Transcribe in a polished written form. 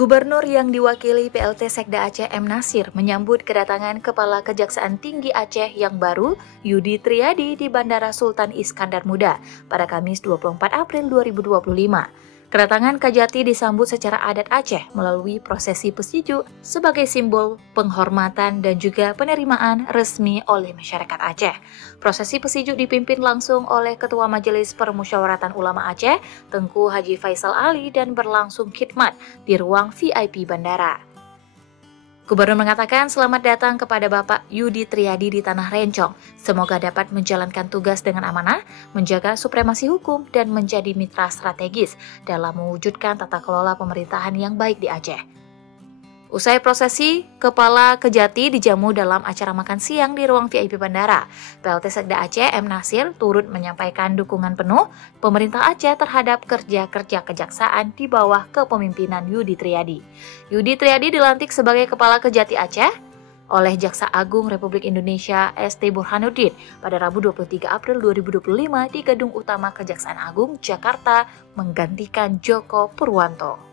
Gubernur yang diwakili PLT Sekda Aceh M. Nasir menyambut kedatangan Kepala Kejaksaan Tinggi Aceh yang baru, Yudi Triadi, di Bandara Sultan Iskandar Muda pada Kamis 24 April 2025. Kedatangan Kajati disambut secara adat Aceh melalui prosesi pesiju sebagai simbol penghormatan dan juga penerimaan resmi oleh masyarakat Aceh. Prosesi pesiju dipimpin langsung oleh Ketua Majelis Permusyawaratan Ulama Aceh, Tengku Haji Faisal Ali, dan berlangsung khidmat di ruang VIP bandara. Gubernur mengatakan selamat datang kepada Bapak Yudi Triadi di Tanah Rencong. Semoga dapat menjalankan tugas dengan amanah, menjaga supremasi hukum, dan menjadi mitra strategis dalam mewujudkan tata kelola pemerintahan yang baik di Aceh. Usai prosesi, Kepala Kejati dijamu dalam acara makan siang di ruang VIP bandara. PLT Sekda Aceh M. Nasir turut menyampaikan dukungan penuh pemerintah Aceh terhadap kerja-kerja kejaksaan di bawah kepemimpinan Yudi Triadi. Yudi Triadi dilantik sebagai Kepala Kejati Aceh oleh Jaksa Agung Republik Indonesia ST Burhanuddin pada Rabu 23 April 2025 di Gedung Utama Kejaksaan Agung, Jakarta, menggantikan Joko Purwanto.